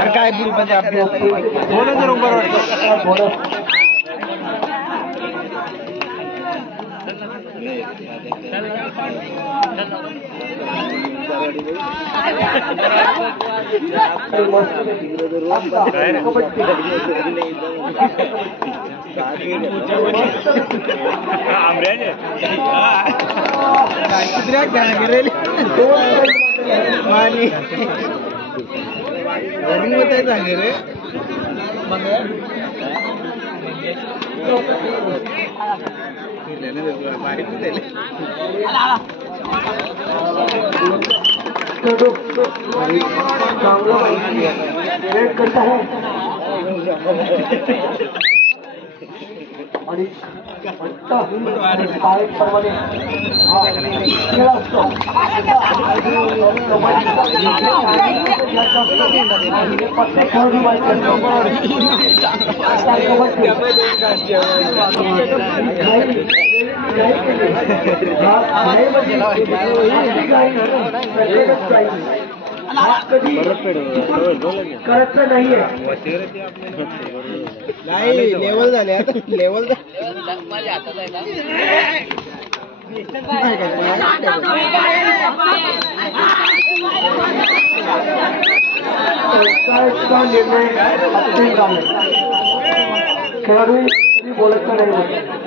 काय बुडी रनिंग होत आहे सांगे रे मग बारीक करता है आणि करायचं नाहीये नाही लेवल झाले आता लेवल माझ्या हातात आहे ना खेळाडू बोलायचं नाही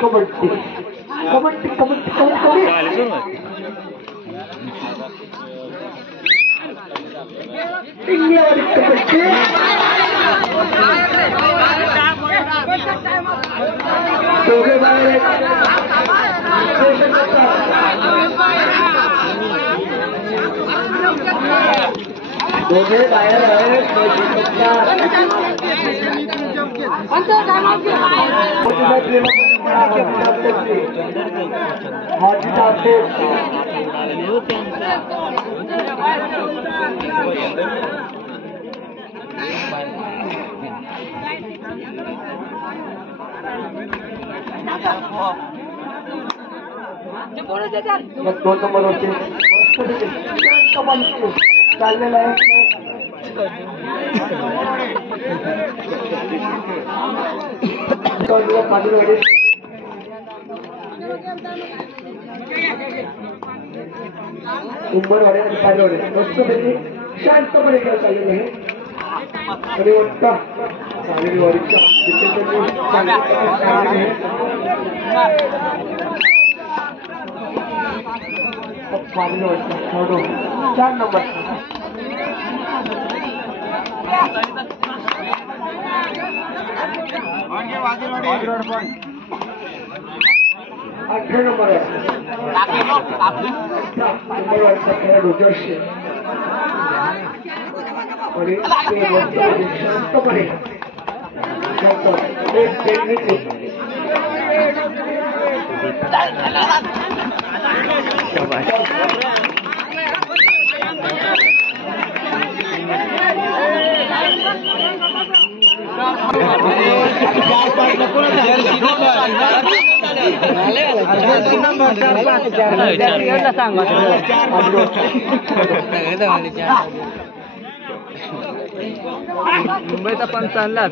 कबड्डी कबड्डी कबड्डी कबड्डी दोघे बाहेर दोघे बाहेर दोन नंबर होते चाललेला आहे उंबरवाडे आणि पायलवाडे मस्तपैकी शांतपणे खेळ चाललेले आहे आणि वाटता पायलवाडीच्या खेळाडू 4 नंबर 18 नंबर आहे खेळाडू जर्सी आणि शांतपणे मुंबईचा पण चालला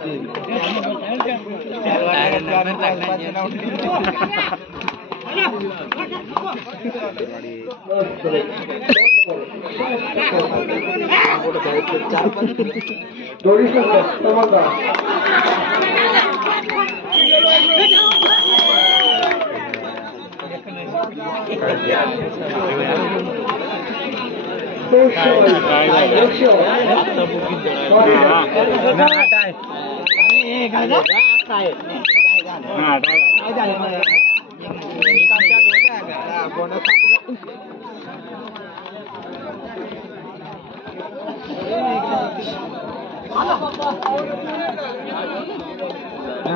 दोन्ही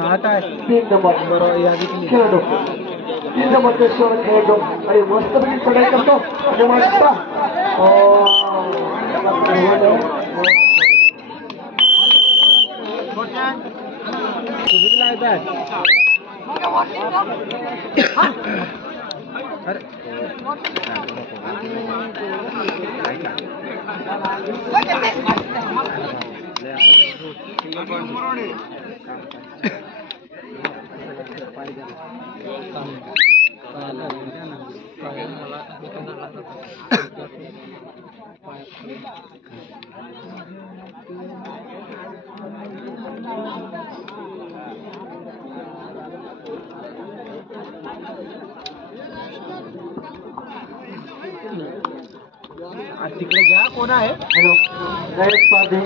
3 नंबर खेळाडू 3 नंबरचे खेळाडू आणि मस्तपैकी चढाई करतो आणि मागता तिकडे घ्या कोण आहे हॅलो गायक पारधी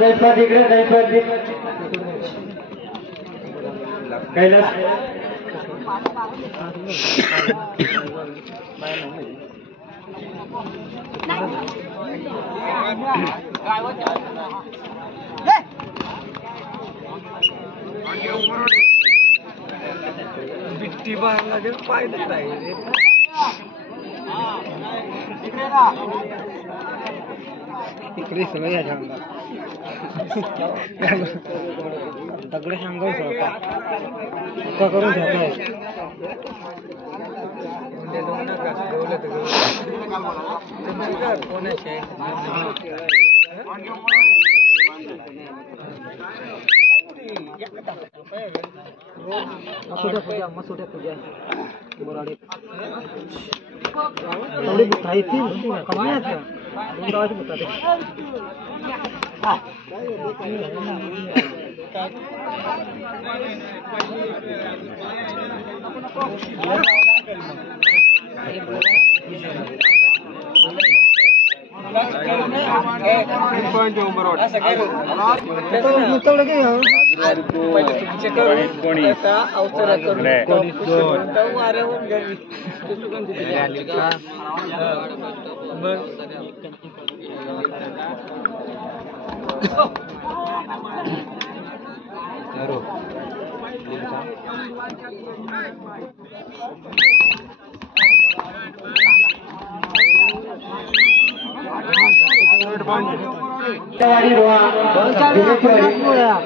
दैपाद इकडे दैपाद कैलास बिट्टी बाहेर लागेल पाय देता इकडे सगळं या दगड सांगायच का करून घ्या कोणाचे मसुद्या पूजा बोराडे थोडी बुता येतील कमी आहेत दोन गावाची बुता ते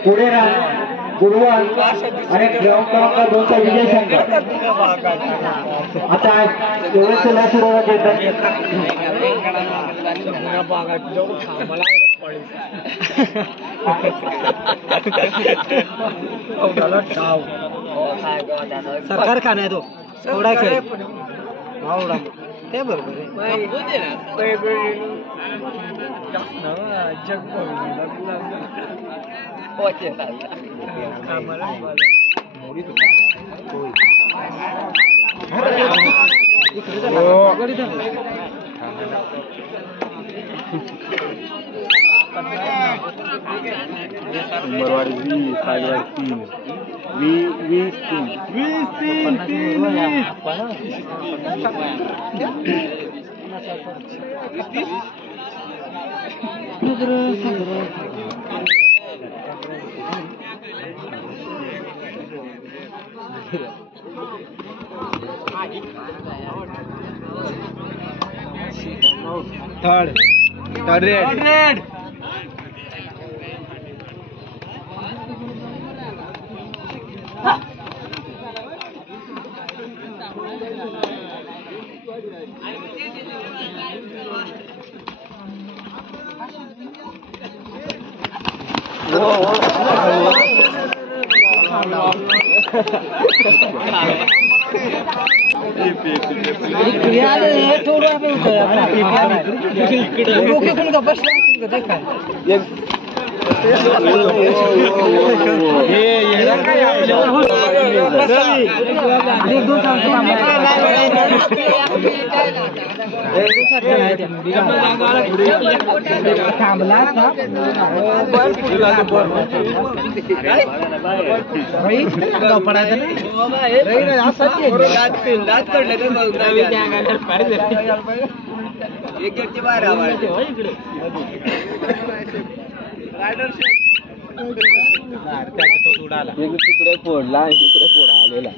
पुढे गुरुवार आणि क्रमांक 2चा विजय संघ आता सुरुवात सरकार खाना आहे तो एवढा खेळ आवडा ते बरोबर थर्ड रेड थोड़ा तिकडे फोडला तिकडे फोडा आलेला